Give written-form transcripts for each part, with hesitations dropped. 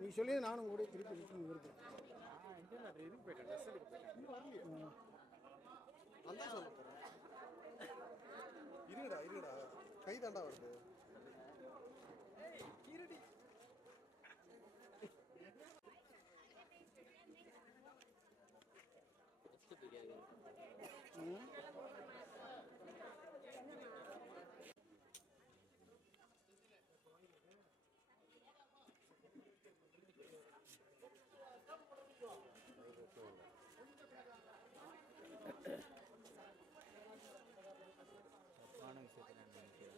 நீ சொல்லி நானும் கூட திருப்பி ரிட்டர்ன் இருக்கேன். இதுக்கு போயிட்டேன், ட்ரெஸ் எடுக்க போயிட்டேன். அதான் சொல்ல போகிறேன். இருடா கை தாண்டா வருது. தப்பான விஷயத்தில் நான் நினைக்கிறேன்.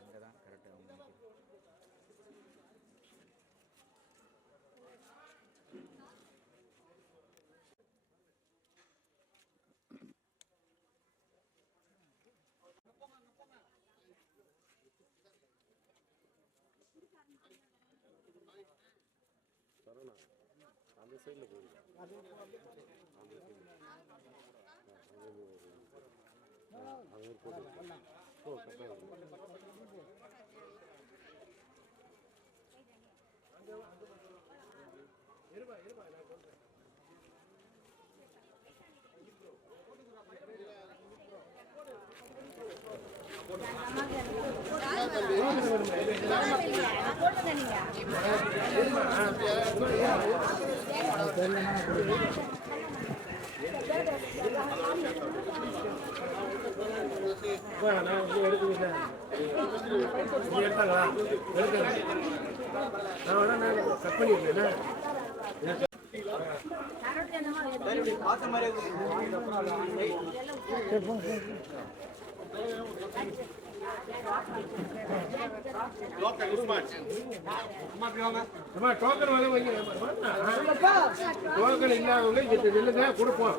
அங்கே தான் கரெக்டாக அவங்க நினைக்கிறேன். சரணா அந்த சைடில் போயிருக்கா. அந்த சைடில் அங்கே போட்டு கரெக்டாக எடுத்தாங்களா நான் கட் பண்ணிருக்கேன். டோக்கன் டோக்கன் இல்லாதவங்க நில்லுங்க கொடுப்போம்.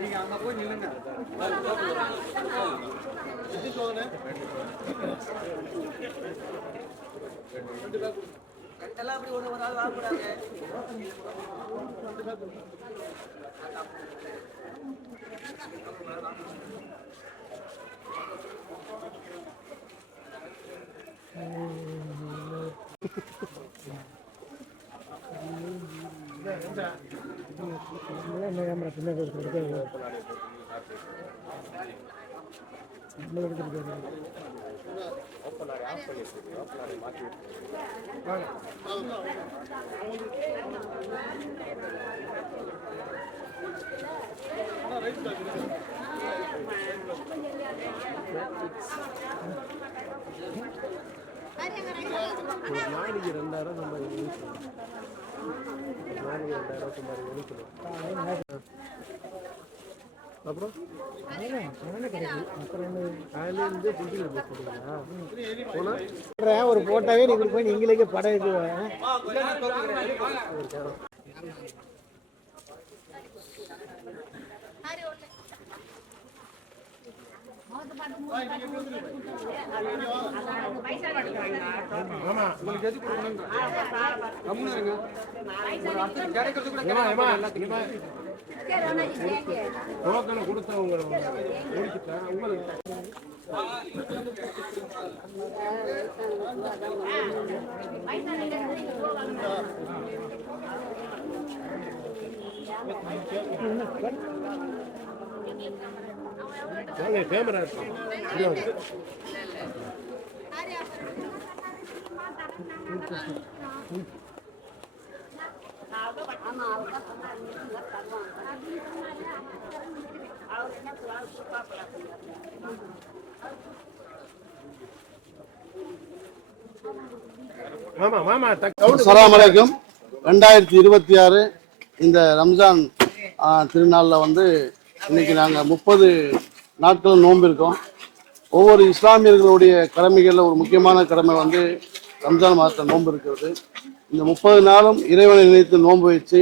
நீங்க அங்க போய் நில்லுங்க. எல்லாம் அப்படி ஒரு ஆள் வாங்கக்கூடாது. நாளைக்கு 2000 சம்பாதிக்கணும். நாளைக்கு 2000 சம்பாதிக்கணும். அப்புறம் காலையிலேருந்து டிவியில் போட்டுருக்கீங்களா? ஒரு போட்டாவே நீங்கள் போய் நீங்களே படம் இது ஆமா உங்களுக்கு எது கொடுக்கணும் கம்முன்னு இருங்க. ஒரு அடுத்து கிடைக்கிறது கூட டோக்கனை கொடுத்தவங்க முடிச்சுட்டேன். உங்களுக்கு கேமரா அஸ்ஸலாமு அலைக்கும். 2026 இந்த ரம்ஜான் திருநாளில் வந்து இன்னைக்கு நாங்கள் 30 நாட்கள் நோன்பு இருக்கோம். ஒவ்வொரு இஸ்லாமியர்களுடைய கடமைகளில் ஒரு முக்கியமான கடமை வந்து ரம்ஜான் மாதத்தில் நோன்பு இருக்கிறது. இந்த 30 நாளும் இறைவனை நினைத்து நோன்பு வச்சு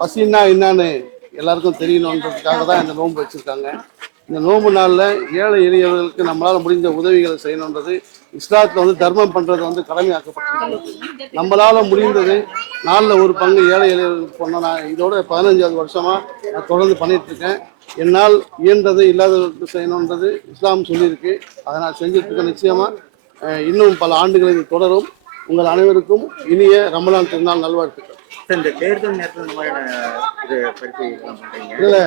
பசின்னா என்னன்னு எல்லாருக்கும் தெரியணுன்றதுக்காக தான் இந்த நோன்பு வச்சுருக்காங்க. இந்த நோன்பு நாளில் ஏழை எளியவர்களுக்கு நம்மளால் முடிஞ்ச உதவிகளை செய்யணுன்றது இஸ்லாத்தில் வந்து தர்மம் பண்ணுறது வந்து கடமையாக்கப்பட்டிருக்கிறது. நம்மளால் முடிந்தது நாளில் ஒரு பங்கு ஏழை எளியவர்களுக்கு பண்ண நான் இதோட 15வது வருஷமாக நான் தொடர்ந்து பண்ணிகிட்ருக்கேன். என்னால் இயன்றதை இல்லாதவர்களுக்கு செய்யணுன்றது இஸ்லாம் சொல்லியிருக்கு. அதை நான் செஞ்சிட்ருக்கேன். நிச்சயமாக இன்னும் பல ஆண்டுகள் இது தொடரும். உங்கள் அனைவருக்கும் இனிய ரமலான் திருநாள் நல்வாழ்த்துக்கள். இந்த தேர்தல் நேரத்தில் இந்த மாதிரியான இது பரிசீலனை பண்றீங்க இல்லை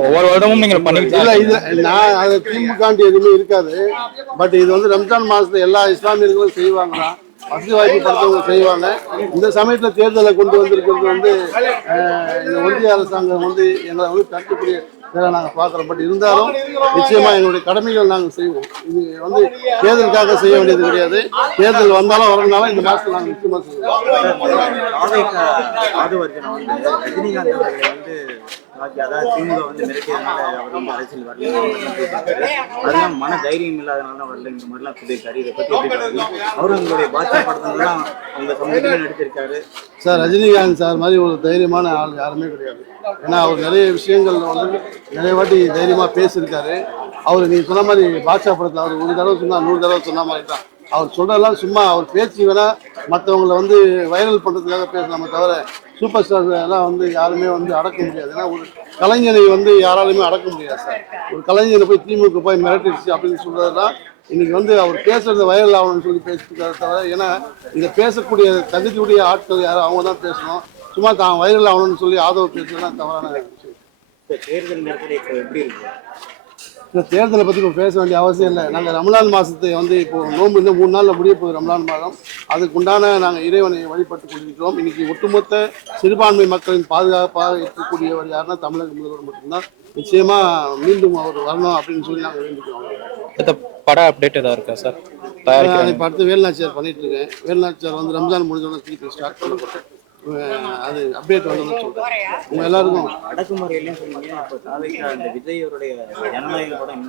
ஒவ்வொரு வருடமும் நீங்கள் பண்ணிட்டு இல்லை இது நான் அது திமுகாண்டி எதுவுமே இருக்காது. பட் இது வந்து ரம்ஜான் மாதத்துல எல்லா இஸ்லாமியர்களும் செய்வாங்களா, வசதி வாய்ப்பு படுத்தவங்க செய்வாங்க. இந்த சமயத்தில் தேர்தலை கொண்டு வந்திருக்கிறது வந்து இந்த ஒன்றிய அரசாங்கம் வந்து எங்களை வந்து தடுக்கக்கூடிய வேலை நாங்கள் பார்க்குறோம். பட் இருந்தாலும் நிச்சயமாக எங்களுடைய கடமைகள் நாங்கள் செய்வோம். இது வந்து தேர்தலுக்காக செய்ய வேண்டியது கிடையாது. தேர்தல் வந்தாலும் வரணுனாலும் இந்த மாதத்தில் நாங்கள் நிச்சயமாக செய்வோம். ஆதவர்ஜனை வந்து ரஜினிகாந்த் அவர்களை வந்து அதாவது திமுக வந்து மிரட்டியதுனால அவர் வந்து அரசியல் வரல, அதெல்லாம் மன தைரியம் இல்லாதனால வரல, இந்த மாதிரிலாம் சொல்லியிருக்காரு. இதை பற்றி எப்படி பாருங்க? அவரும் உங்களுடைய பாட்சா படத்துலாம் உங்க சமூகத்திலே நடிச்சிருக்காரு. சார் ரஜினிகாந்த் சார் மாதிரி ஒரு தைரியமான ஆள் யாருமே கிடையாது. ஏன்னா அவர் நிறைய விஷயங்கள்ல வந்து நிறைய வாட்டி தைரியமாக பேசியிருக்காரு. அவர் நீ சொன்ன மாதிரி பாட்சா படத்தில் அவர் ஒரு தடவை சொன்னால் 100 தடவை சொன்ன மாதிரி தான். அவர் சொல்கிறதெல்லாம் சும்மா அவர் பேச்சு வேணால் மற்றவங்களை வந்து வைரல் பண்ணுறதுக்காக பேசலாமே தவிர சூப்பர் ஸ்டார் எல்லாம் வந்து யாருமே வந்து அடக்க முடியாது. ஏன்னா ஒரு கலைஞனை வந்து யாராலுமே அடக்க முடியாது சார். ஒரு கலைஞனை போய் திமுக போய் மிரட்டிடுச்சு அப்படின்னு சொல்கிறதுலாம் இன்னைக்கு வந்து அவர் பேசுறது வைரல் ஆகணும்னு சொல்லி பேசிட்டு தவிர, ஏன்னா இதை பேசக்கூடிய தகுதியுடைய ஆட்கள் யாரும் அவங்க தான் பேசணும். சும்மா தான் வைரல் ஆகணும்னு சொல்லி ஆதரவு பேசுறதுலாம் தவறான விஷயம். தேர்தல் நேரத்தில் இப்போ எப்படி இருக்கு? இந்த தேர்தலை பற்றி இப்போ பேச வேண்டிய அவசியம் இல்லை. நாங்கள் ரமலான் மாதத்தை வந்து இப்போ நோன்பு இன்னும் 3 நாளில் முடிய போகுது ரமலான் மாதம். அதுக்குண்டான நாங்கள் இறைவனை வழிபட்டு கொண்டிருக்கிறோம். இன்னைக்கு ஒட்டுமொத்த சிறுபான்மை மக்களின் பாதுகாப்பாக இருக்கக்கூடியவர் யாருன்னா தமிழக முதல்வர் மட்டும்தான். நிச்சயமா மீண்டும் அவர் வரணும் அப்படின்னு சொல்லி நாங்கள் வேண்டிக்கிறோம். பட அப்டேட் ஏதாவது இருக்கா சார்? இப்போ அடுத்து வேலுநாச்சியார் பண்ணிட்டு இருக்கேன். வேலுநாச்சியார் வந்து ரம்ஜான் முடிஞ்சோடனே திருப்பி ஸ்டார்ட் பண்ணப்பட்டேன். அது அப்டேட் வந்து சொல்றேன் உங்க எல்லாருக்கும். அடக்குமுறையிலையும் சொன்னீங்க. இப்போ சாதிக்க அந்த விஜய் அவருடைய ஜனநாயக படம்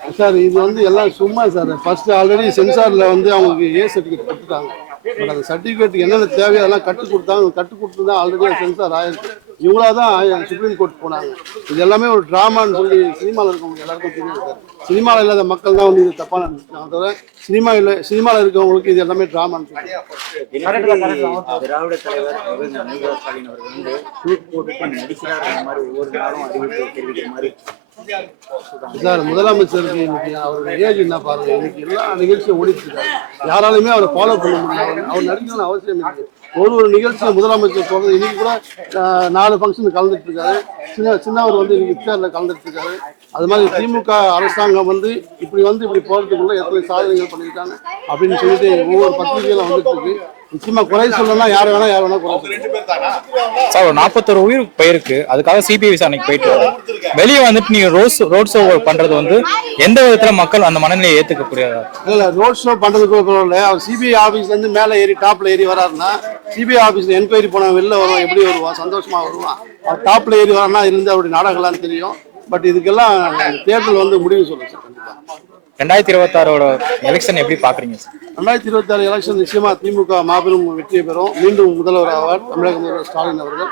இன்னும் சார் இது வந்து எல்லாம் சும்மா சார். ஃபர்ஸ்ட் ஆல்ரெடி சென்சாரில் வந்து அவங்களுக்கு ஏ சர்டிஃபிகேட் கொடுத்துட்டாங்க. பட் அந்த சர்டிஃபிகேட்டுக்கு என்னென்ன தேவையோ அதெல்லாம் கற்றுக் கொடுத்தாங்க. கற்றுக் கொடுத்து தான் ஆல்ரெடி சென்சார் ஆயிருக்கு. இவங்களா தான் சுப்ரீம் கோர்ட் போனாங்க. இது எல்லாமே ஒரு ட்ராமான்னு சொல்லி சினிமாவில் இருக்கவங்க எல்லாருக்கும் தெரியும் சார். சினிமாவில் இல்லாத மக்கள் தான் வந்து இது தப்பாக நினைச்சிட்டாங்க. தவிர சினிமாவில் இருக்கவங்களுக்கு இது எல்லாமே ட்ராமான்னு திராவிட தலைவர் மு.க. ஸ்டாலின் அவர்கள் வந்து ஷூட் போட்டுட்டு நடிக்கிறார் அந்த மாதிரி ஒவ்வொரு நாளும் அறிவிப்பு தெரிவிக்கிற மாதிரி சார். முதலமைச்சருக்கு இன்னைக்கு அவருடைய ஏஜ் என்ன பாருங்க. இன்னைக்கு எல்லா நிகழ்ச்சியும் ஓடிட்டு இருக்காரு. யாராலுமே அவரை ஃபாலோ பண்ண முடியாது. அவர் நடிக்கணும்னு அவசியம் இல்லை. ஒரு நிகழ்ச்சியில் முதலமைச்சர் போகிறது இன்னைக்கு கூட 4 ஃபங்க்ஷன் கலந்துட்டு இருக்காரு. சின்னவர் வந்து இன்னைக்கு இஃப்தாரில் கலந்துட்டு இருக்காரு. அது மாதிரி திமுக அரசாங்கம் வந்து இப்படி போகிறதுக்குள்ள எத்தனை சாதனைகள் பண்ணியிருக்காங்க அப்படின்னு சொல்லிட்டு ஒவ்வொரு பத்திரிகையிலும் வந்துட்டு இருக்கு. நிச்சயமா குறை சொல்லணும்னா யார் வேணா குறை சார். ஒரு 41 உயிர் போயிருக்கு. அதுக்காக சிபிஐ விசாரணைக்கு போயிட்டு வெளியே வந்துட்டு நீங்க ரோட் ஷோ பண்றது வந்து எந்த விதத்துல மக்கள் அந்த மனநிலையை ஏத்துக்கக்கூடிய? இல்ல ரோட் ஷோ பண்றதுக்கு அவர் சிபிஐ ஆபீஸ்ல இருந்து மேல ஏறி டாப்ல ஏறி வராருன்னா சிபிஐ ஆபீஸ்ல என்கொயரி போன வெளில வருவான். எப்படி வருவான்? சந்தோஷமா வருவான். அவர் டாப்ல ஏறி வரான்னா இருந்து அவருடைய நாடகம்லாம் தெரியும். பட் இதுக்கெல்லாம் தேர்தல் வந்து முடிவு சொல்லுங்க சார். கண்டிப்பா 2026 எலெக்ஷன் எப்படி பாக்குறீங்க சார்? 2026 எலெக்ஷன் நிச்சயமா திமுக மாபெரும் வெற்றியை பெறும். மீண்டும் முதல்வர் ஆவார் தமிழக முதல்வர் ஸ்டாலின் அவர்கள்.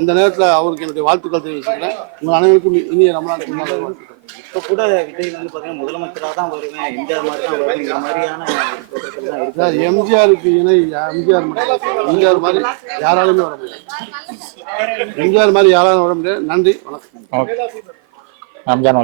இந்த நேரத்தில் அவருக்கு என்னுடைய வாழ்த்துக்கள் தெரிவிச்சுக்கிறேன். உங்கள் அனைவருக்கும் இனிய ரமலான் திருநாள் வாழ்த்துக்கள். இப்போ கூட விஜய் வந்து பார்த்தீங்கன்னா முதலமைச்சராக தான் வருவேன், எம்ஜிஆர் மாதிரி தான் வருவேன், இந்த மாதிரியான சார் எம்ஜிஆருக்கு இணை எம்ஜிஆர் மாதிரி யாராலுமே வர முடியாது. எம்ஜிஆர் மாதிரி யாராலும் வர முடியாது. நன்றி, வணக்கம். ஓகே. ரம்ஜான்